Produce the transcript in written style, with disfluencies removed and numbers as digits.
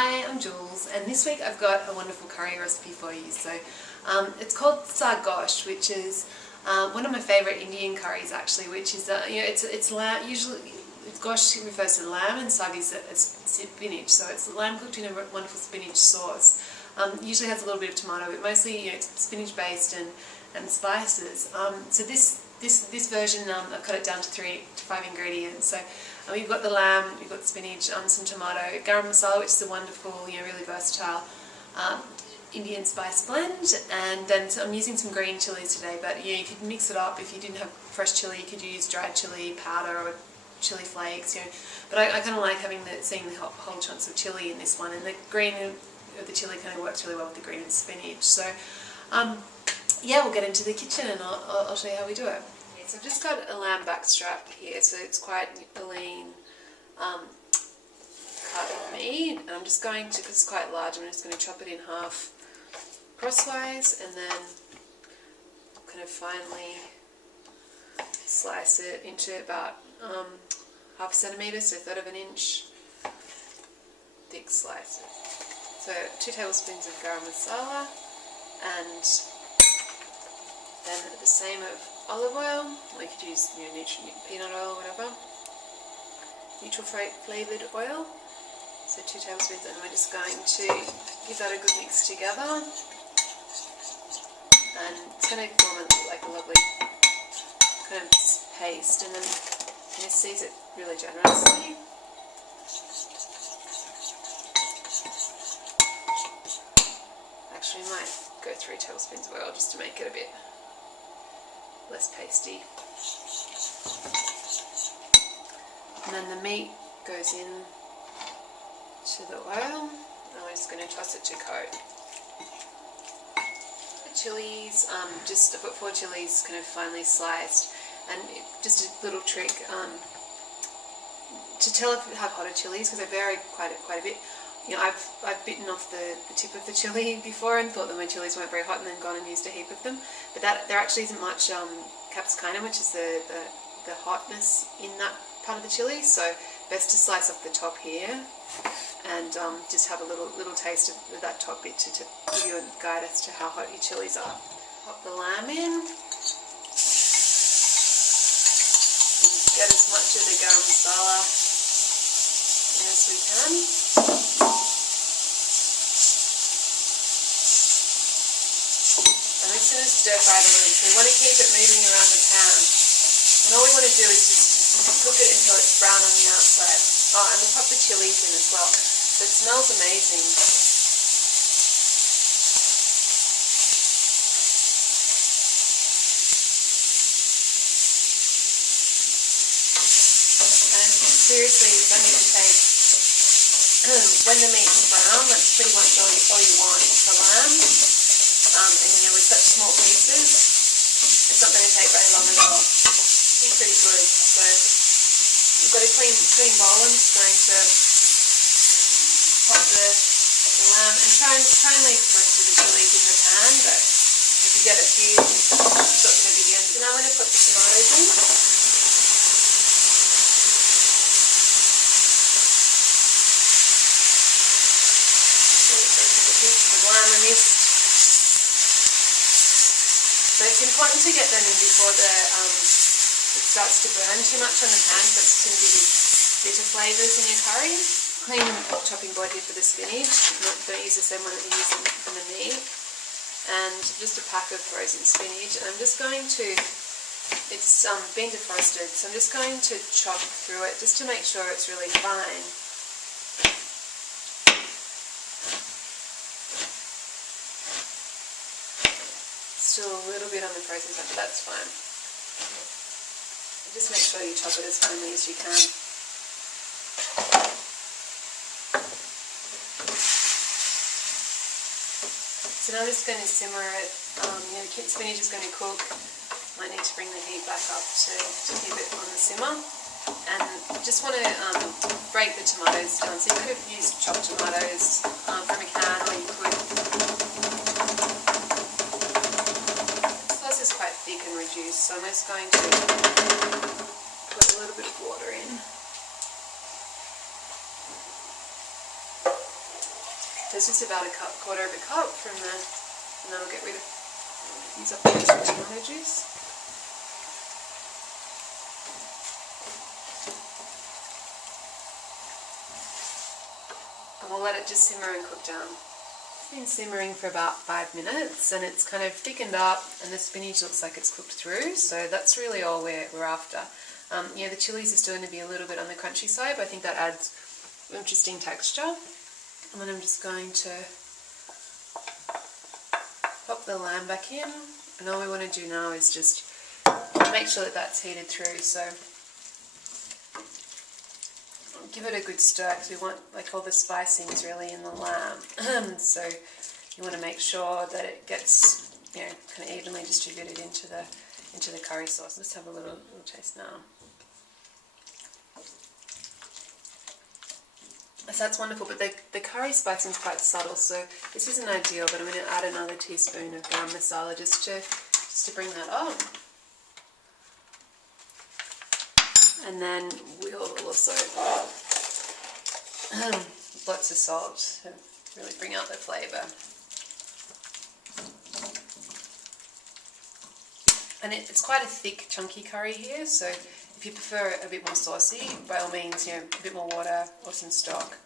Hi, I'm Jules, and this week I've got a wonderful curry recipe for you. So it's called saag gosht, which is one of my favourite Indian curries actually, which is it's lamb. Usually gosht refers to lamb and saag is spinach, so it's lamb cooked in a wonderful spinach sauce. Usually has a little bit of tomato, but mostly it's spinach based and spices. So this version I've cut it down to 3 to 5 ingredients. So we've got the lamb, we've got the spinach, some tomato, garam masala, which is a wonderful, really versatile Indian spice blend, and then I'm using some green chilies today. But you could mix it up. If you didn't have fresh chili, you could use dried chili powder or chili flakes. But I kind of like seeing the whole chunks of chili in this one, and the green of the chili kind of works really well with the green and spinach. So yeah, we'll get into the kitchen and I'll show you how we do it. Okay, so I've just got a lamb backstrap here, so it's quite a lean cut of meat, and I'm just going to, because it's quite large, I'm just going to chop it in half crosswise and then kind of finely slice it into about half a centimetre, so 1/3 of an inch thick slices. So 2 tablespoons of garam masala, and then the same of olive oil, or you could use peanut oil or whatever, neutral flavoured oil, so 2 tablespoons, and we're just going to give that a good mix together, and it's going to form like a lovely kind of paste, and then you seize it really generously. Actually, I might go 3 tablespoons of oil just to make it a bit less pasty. And then the meat goes in to the oil, and we're just going to toss it to coat. The chilies, just I put 4 chilies kind of finely sliced, and just a little trick to tell how hot a chili is, because they vary quite a bit. I've bitten off the tip of the chili before and thought that my chilies weren't very hot, and then gone and used a heap of them. But there actually isn't much capsicum, which is the hotness in that part of the chili. So best to slice off the top here, and just have a little taste of that top bit to give you a guide as to how hot your chilies are. Pop the lamb in, and get as much of the garam masala in as we can. I'm just going to stir fry it a little bit. We want to keep it moving around the pan. And all we want to do is just cook it until it's brown on the outside. Oh, and we'll pop the chilies in as well. So it smells amazing. And seriously, you don't need to take, when the meat's brown, that's pretty much all you want for lamb. And with such small pieces, it's not going to take very long at all. It's pretty good. So we've got a clean bowl. I'm just going to pop the lamb and try and leave most of the chilies in the pan, but if you get a few, it's not going to be the end. So now I'm going to put the tomatoes in. So it's important to get them in before it starts to burn too much on the pan, so it's going to give you bitter flavours in your curry. Clean chopping board here for the spinach. Don't use the same one that you use for the meat. And just a pack of frozen spinach. And I'm just going to, it's been defrosted, so I'm just going to chop through it just to make sure it's really fine. Still a little bit on the frozen side, but that's fine. Just make sure you chop it as finely as you can. So now I'm just going to simmer it. The spinach is going to cook. Might need to bring the heat back up to keep it on the simmer. And just want to break the tomatoes down. So you could have used chopped tomatoes from a can, or you could. Quite thick and reduced, so I'm just going to put a little bit of water in. it's just about a cup, quarter of a cup from the, and that'll get rid of, use up the extra tomato juice. And we'll let it just simmer and cook down. It's been simmering for about 5 minutes and it's kind of thickened up and the spinach looks like it's cooked through, so that's really all we're after. Yeah, the chilies are still going to be a little bit on the crunchy side, but I think that adds interesting texture. And then I'm just going to pop the lamb back in, and all we want to do now is just make sure that that's heated through, so give it a good stir because we want like all the spicings really in the lamb. So you want to make sure that it gets, you know, kind of evenly distributed into the curry sauce. Let's have a little taste now. So that's wonderful, but the curry spicing is quite subtle, so this isn't ideal, but I'm going to add another teaspoon of garam masala just to bring that up. And then we'll also lots of salt to really bring out the flavour. And it's quite a thick, chunky curry here, so if you prefer a bit more saucy, by all means, you know, a bit more water or some stock